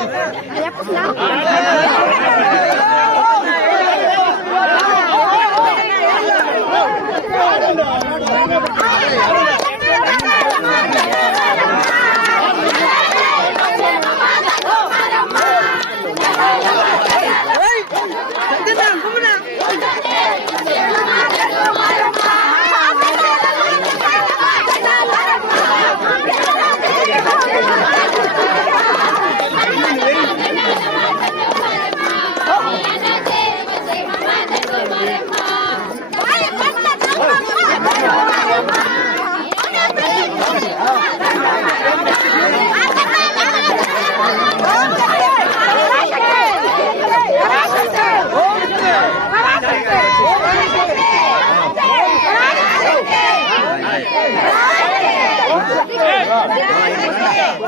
Anak.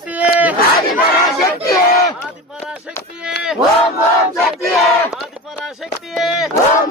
ಶಕ್ತಿಯೇ ಆದಿಪರ ಶಕ್ತಿಯೇ ಆದಿಪರ ಶಕ್ತಿಯೇ ಓಂ ಓಂ ಶಕ್ತಿಯೇ ಆದಿಪರ ಶಕ್ತಿಯೇ ಓಂ